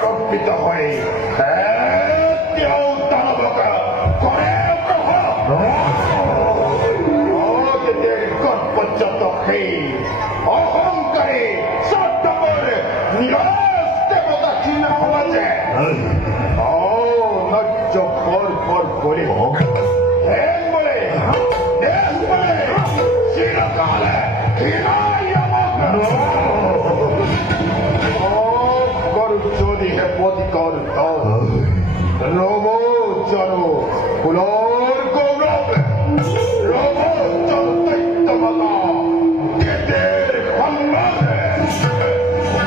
কম্পিত হয়ে এতিয়াও দানৱকে কৰে পৰ্যন্ত সেই অহংকাৰী স্বাৰ্থপৰ নিৰাশ দেৱতা চিনা সমাজে নজ্য ফৰ কৰিব বলে চিৰকালে যদিহে পতিকৰ ৰব জানো ফুলৰ গৌৰৱ ৰব জানো দৈত্যমাতা দেৱীৰ সন্মানে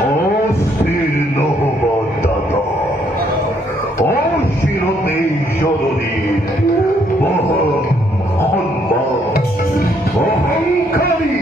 অস্থিৰ নহব দাদা অস্থিৰতে জননীৰ মহান সন্মান অহংকাৰী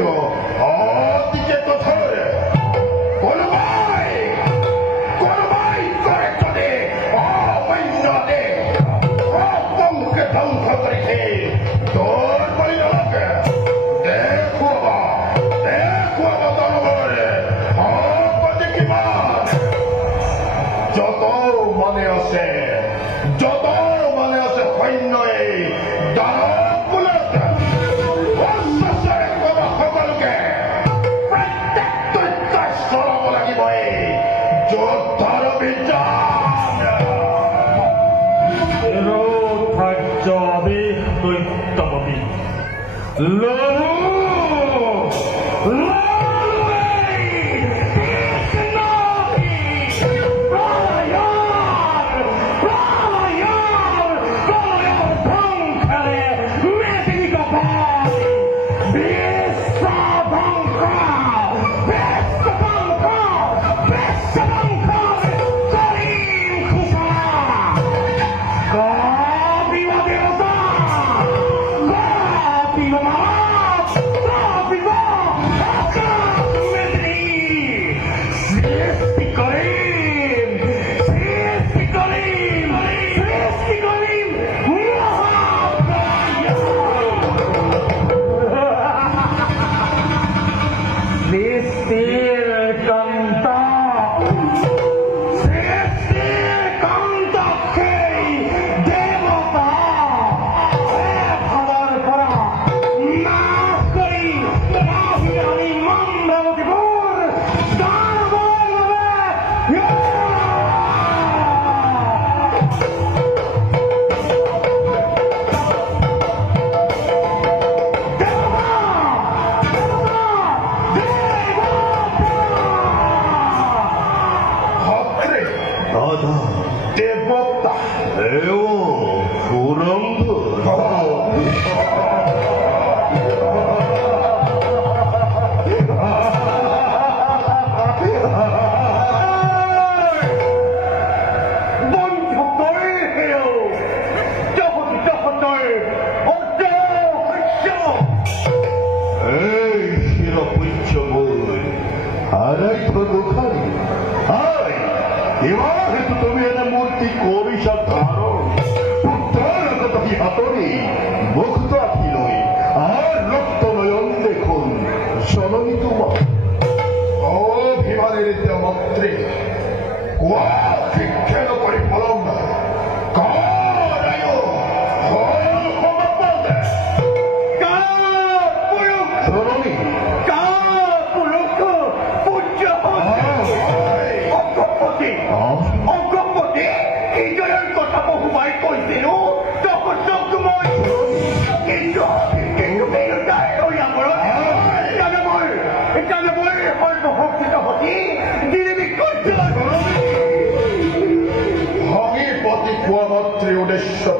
Go,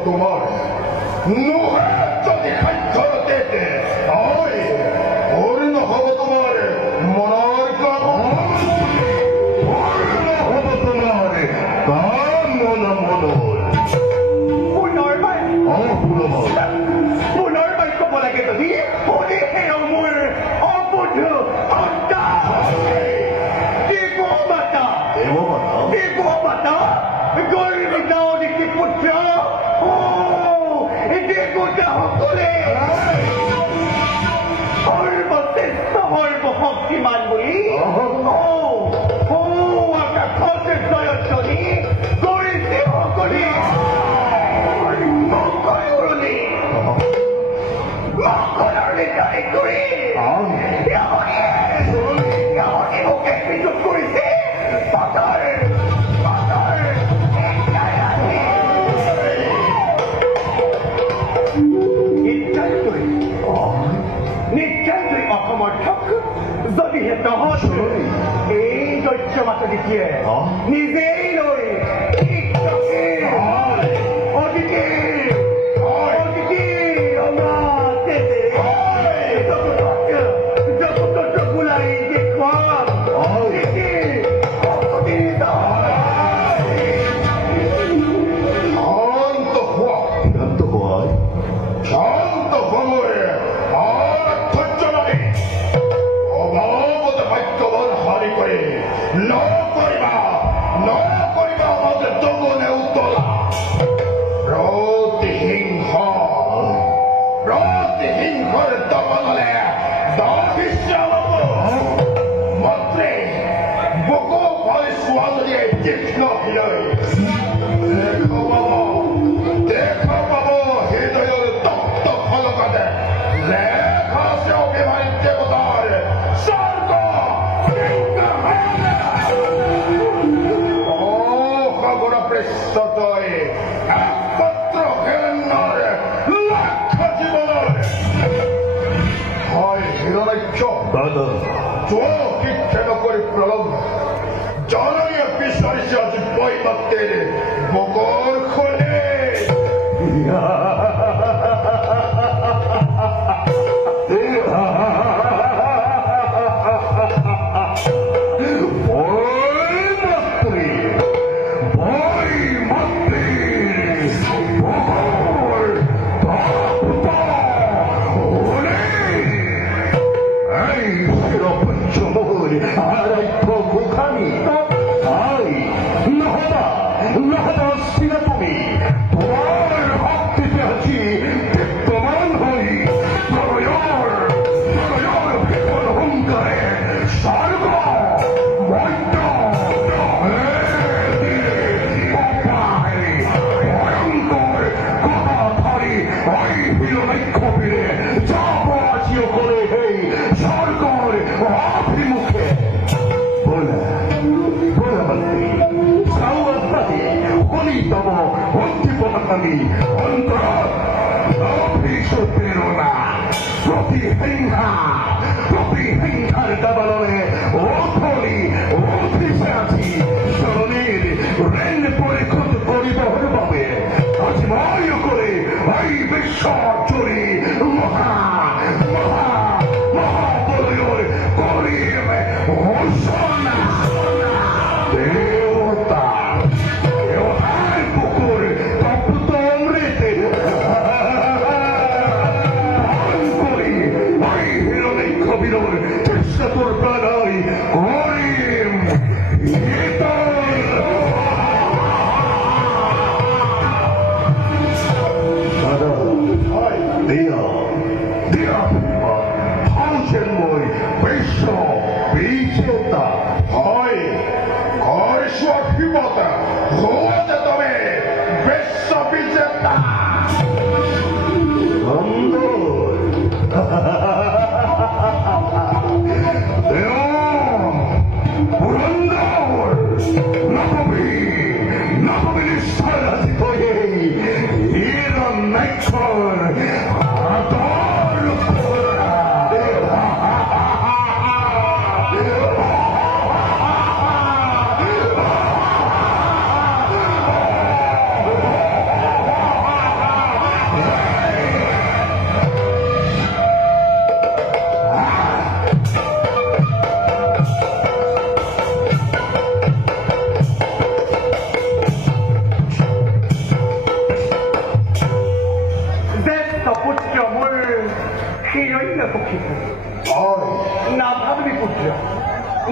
tomar. No যদি খাদ্য দিতে ওই অন্য হব তোমাৰ মনাৰ কাম অন্য হব তোমাৰ কাম মনা মনোৰ পুনৰ বাই পুনৰ বাই ক'ব লাগে যদি শুনিহে মোৰ অবুধ অন্তা দেৱমাতা দেৱমাতা গৰিবিতাও দেখি পুত্ৰ দেৱতা সকলে সৰ্বশ্ৰেষ্ঠ সৰ্বশক্তিমান বুলি আকাশত জয়ধ্বনি কৰিছে সকলে মকৰৰ নিতাই কৰি মোকে বিদ্যুৎ কৰিছে পাতাৰ নিশ্চয় অসমৰ্থক যদিহে তহঁত এই দৈত্য মাতদিটিয়ে নিজেই লৈ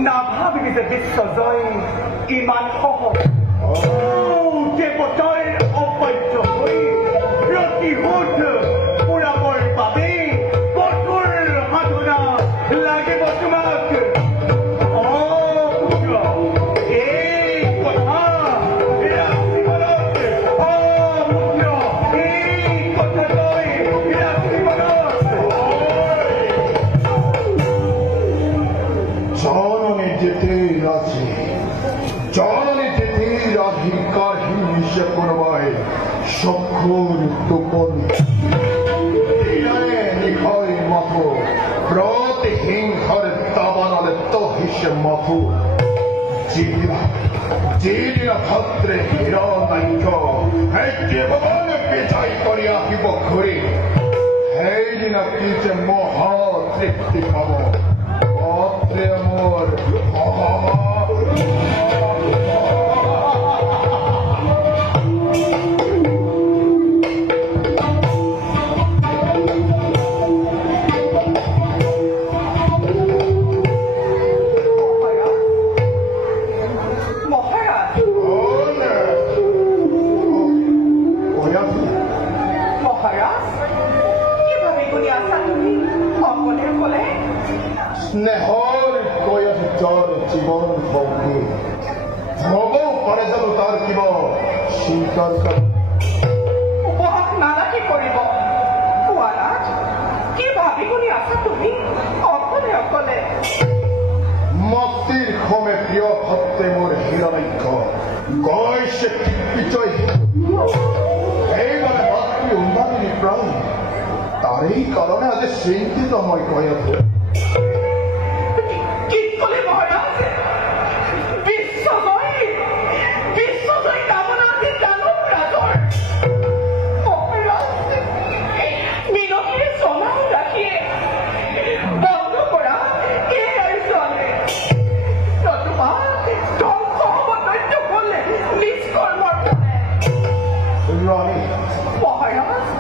নাভাবিবি যে বিশ্বজয় ইমান সহজ দেৱতাৰ অপত্য হৈ প্ৰতিশোধ পুৰাবৰ বাবে কঠোৰ সাধনা লাগিব তোমাক এই কথা ৰাখিবলত এই কথালৈ ৰাখিবলত জননী যেতে রাজি জননী যেতে রাজি কাহি নিশে কোনবাই সক্ষর টোপন দিনায় নিখয় মাথো প্রতিহিংসর তাবানালে তো হিসে মাথো জিদিনা ভদ্রে হিরণাইক হেকে ভগবান বিজয় করি আহিব ঘুরি সেইদিনা কি যে মহা তৃপ্তি পাব অত্রে মোর স্নেহর কয়জর জীবন ভঙ্গি ভগও পারে যেন তার কিব স্বীকার উপহাস নালাগে কৰিব কোৱালাত কি ভাবি কৰি আছা তুমি অকলে অকলে মক্তিৰ খমে প্ৰিয় ভক্তে মোৰ হিৰণাক্ষ গৈছে বিজয় এইবাৰে ভক্তি উন্মাদিনী প্ৰাণ তাৰেই কাৰণে আজি চিন্তিত মই কৈ আছো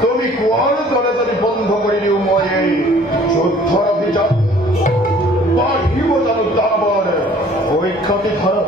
তুমি কোৱাৰ দৰে যদি বন্ধ কৰি দিওঁ মই এই যুদ্ধৰ অভিযান বাঢ়িব জানো দানৱৰ ঐক্ষতি ধৰক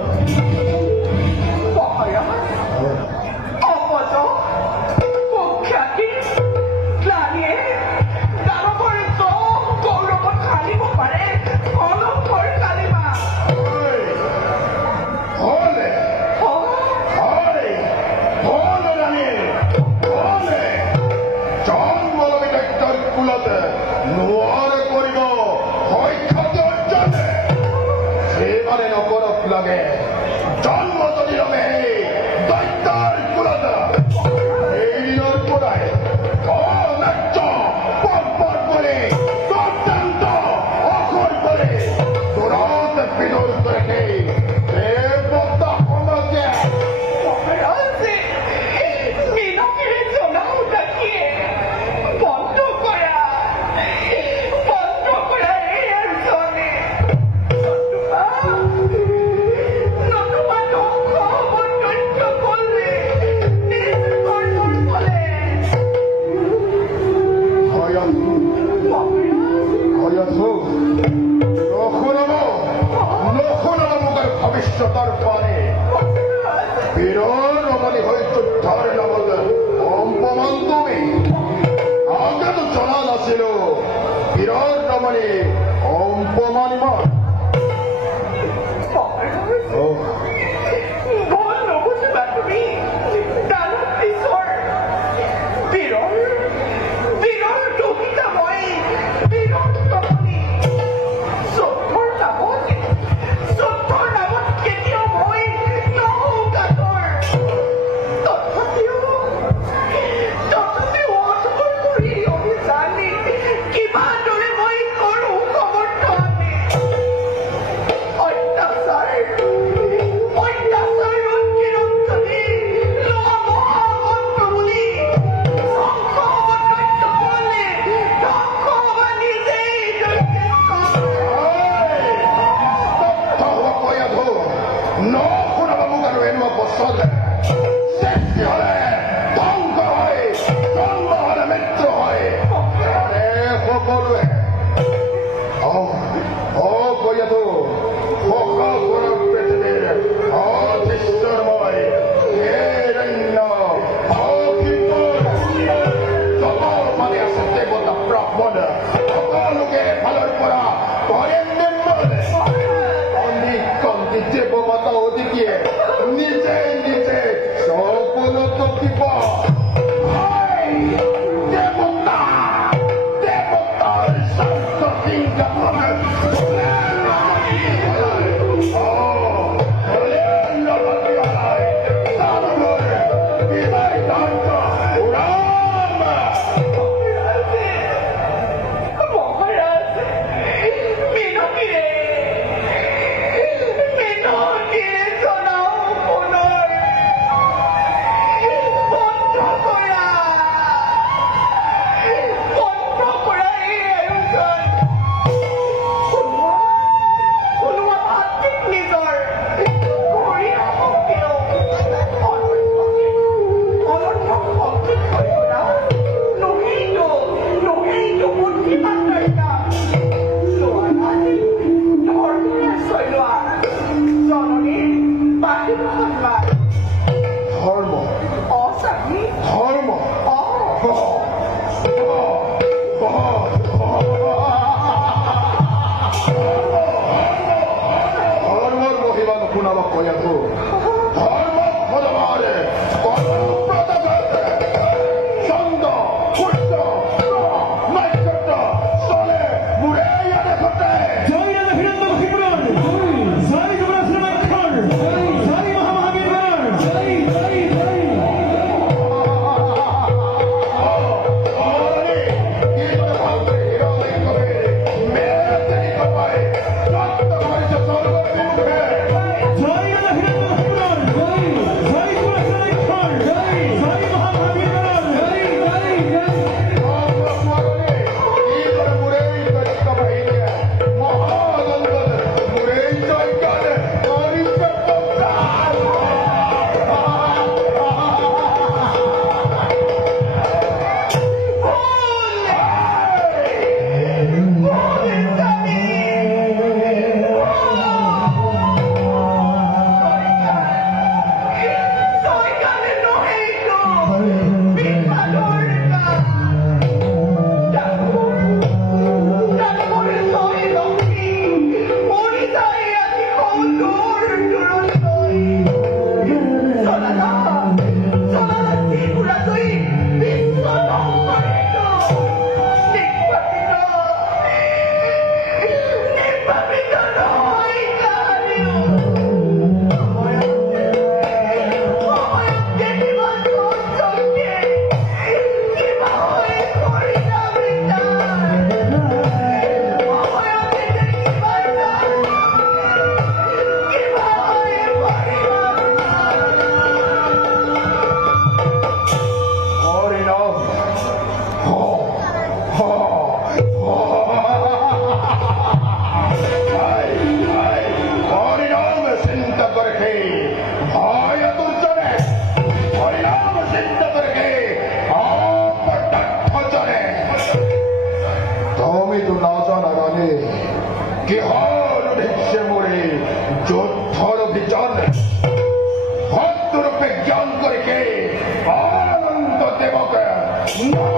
ভবিষ্যতৰ পানে বীৰৰ ৰমণী হৈ যুদ্ধৰ নামত অম্পমান তুমি আগেতো জনা নাছিলো বীৰৰ ৰমণী অম্পমান ইমান ব্ৰাহ্মণ সকলোকে এফালৰ পৰা কৰিম নিৰ্মল কন্দি দেৱমাতা অতিথিয়ে নিজে নিজে সকলো টকিব দেৱতাৰ শান্ত সিংহাসন No!